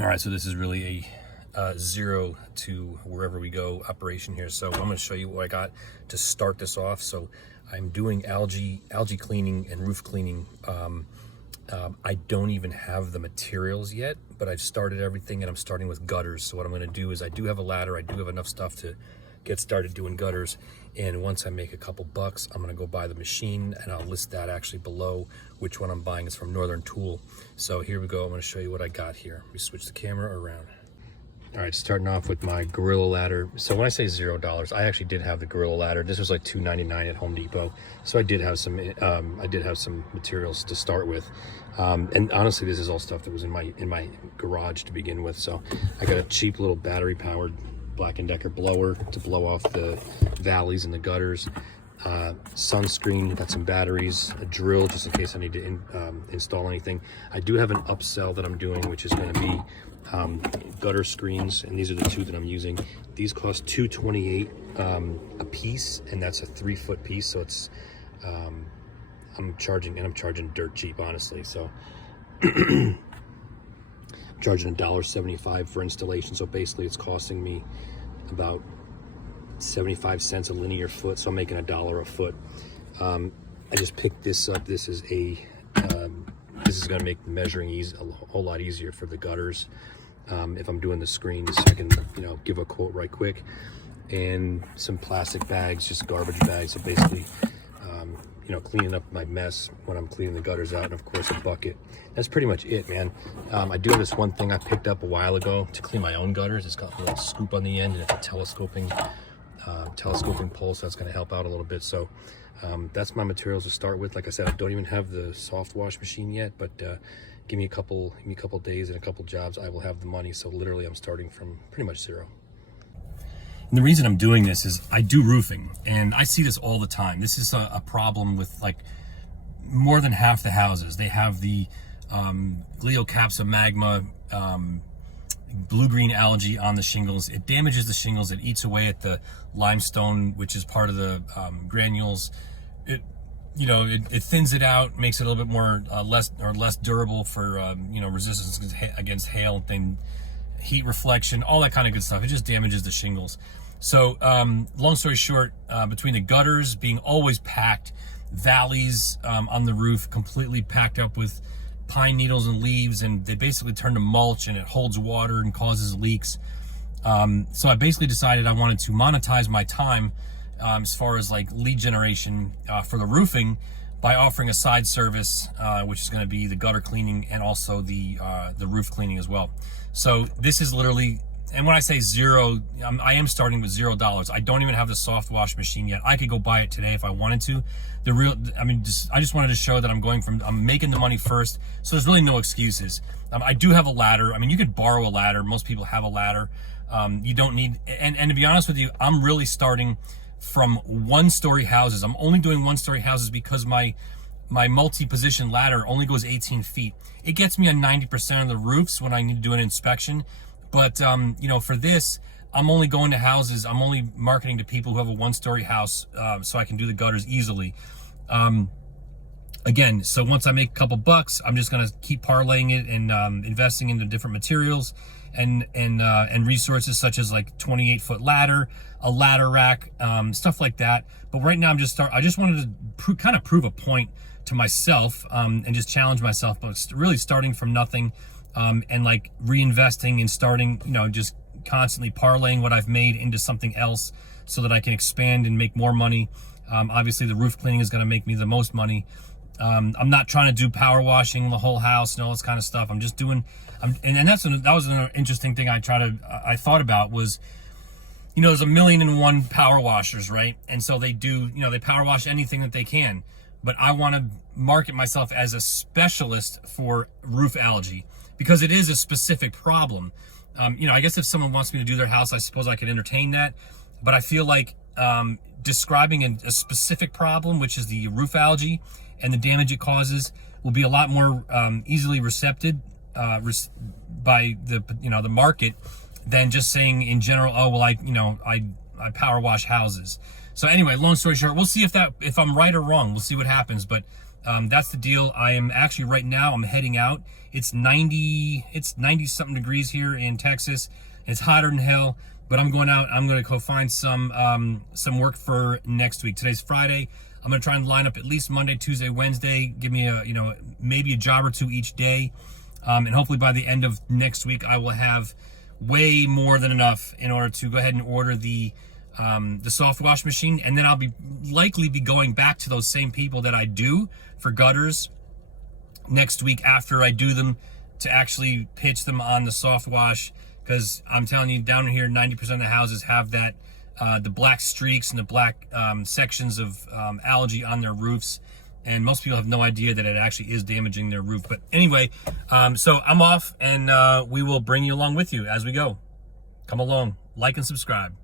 All right, so this is really a zero to wherever we go operation here. So I'm going to show you what I got to start this off. So I'm doing algae cleaning and roof cleaning. I don't even have the materials yet, but I've started everything, and I'm starting with gutters. So what I'm going to do is I do have a ladder. I do have enough stuff to get started doing gutters. And once I make a couple bucks, I'm going to go buy the machine, and I'll list that actually below which one I'm buying. It's from Northern Tool. So here we go. I'm going to show you what I got here. Let me switch the camera around. All right, starting off with my Gorilla ladder. So when I say $0, I actually did have the Gorilla ladder. This was like $2.99 at Home Depot. So I did have some materials to start with. And honestly, this is all stuff that was in my garage to begin with. So I got a cheap little battery powered Black & Decker blower to blow off the valleys and the gutters. Sunscreen, got some batteries, a drill just in case I need to install anything. I do have an upsell that I'm doing, which is going to be gutter screens, and these are the two that I'm using. These cost $228 a piece, and that's a 3-foot piece. So it's I'm charging dirt cheap, honestly. So I'm charging $1.75 for installation. So basically, it's costing me about 75 cents a linear foot, so I'm making $1 a foot. I just picked this up. This is going to make the measuring a whole lot easier for the gutters. If I'm doing the screens, I can give a quote right quick. And some plastic bags, just garbage bags. So basically, cleaning up my mess when I'm cleaning the gutters out, and of course a bucket. That's pretty much it, man. I do have this one thing I picked up a while ago to clean my own gutters. It's got a little scoop on the end, and it's a telescoping pole, so that's going to help out a little bit. So that's my materials to start with. Like I said, I don't even have the soft wash machine yet, but give me a couple days and a couple jobs, I will have the money. So literally, I'm starting from pretty much zero. And the reason I'm doing this is I do roofing, and I see this all the time. This is a problem with like more than half the houses. They have the Glyocapsa magma blue-green algae on the shingles. It damages the shingles. It eats away at the limestone, which is part of the granules. It thins it out, makes it a little bit more less durable for resistance against hail, heat reflection, all that kind of good stuff. It just damages the shingles. So long story short, between the gutters being always packed, valleys on the roof completely packed up with pine needles and leaves, and they basically turn to mulch, and it holds water and causes leaks. So I basically decided I wanted to monetize my time as far as like lead generation for the roofing by offering a side service, which is going to be the gutter cleaning and also the roof cleaning as well. So this is literally, and when I say zero, I am starting with $0. I don't even have the soft wash machine yet. I could go buy it today if I wanted to. I just wanted to show that I'm making the money first. So there's really no excuses. I do have a ladder. I mean, you could borrow a ladder. Most people have a ladder. You don't need, and to be honest with you, I'm really starting from one-story houses. I'm only doing one-story houses because my multi-position ladder only goes 18 feet. It gets me on 90% of the roofs when I need to do an inspection. But, for this, I'm only going to houses. I'm only marketing to people who have a one-story house, so I can do the gutters easily. Again, so once I make a couple bucks, I'm just going to keep parlaying it and investing into different materials and resources such as like 28-foot ladder, a ladder rack, stuff like that. But right now I just wanted to kind of prove a point to myself and just challenge myself, but really starting from nothing and like reinvesting and starting, just constantly parlaying what I've made into something else so that I can expand and make more money. Obviously the roof cleaning is going to make me the most money. I'm not trying to do power washing the whole house and all this kind of stuff. I'm just doing, and that was an interesting thing I thought about was, there's 1,000,001 power washers, right? And so they do, they power wash anything that they can, but I want to market myself as a specialist for roof algae because it is a specific problem. I guess if someone wants me to do their house, I suppose I could entertain that, but I feel like describing a specific problem, which is the roof algae and the damage it causes, will be a lot more easily recepted by the market than just saying in general, oh well, I power wash houses. So anyway, long story short, we'll see if I'm right or wrong. We'll see what happens. But That's the deal. I am actually right now, I'm heading out. It's 90 something degrees here in Texas. It's hotter than hell, but I'm going out. I'm going to go find some work for next week. Today's Friday. I'm going to try and line up at least Monday, Tuesday, Wednesday. Give me a, maybe a job or two each day. And hopefully by the end of next week, I will have way more than enough in order to go ahead and order the soft wash machine. And then I'll likely be going back to those same people that I do for gutters next week after I do them to actually pitch them on the soft wash. Because I'm telling you, down here, 90% of the houses have that, the black streaks and the black sections of algae on their roofs. And most people have no idea that it actually is damaging their roof. But anyway, so I'm off, and we will bring you along with you as we go. Come along, like and subscribe.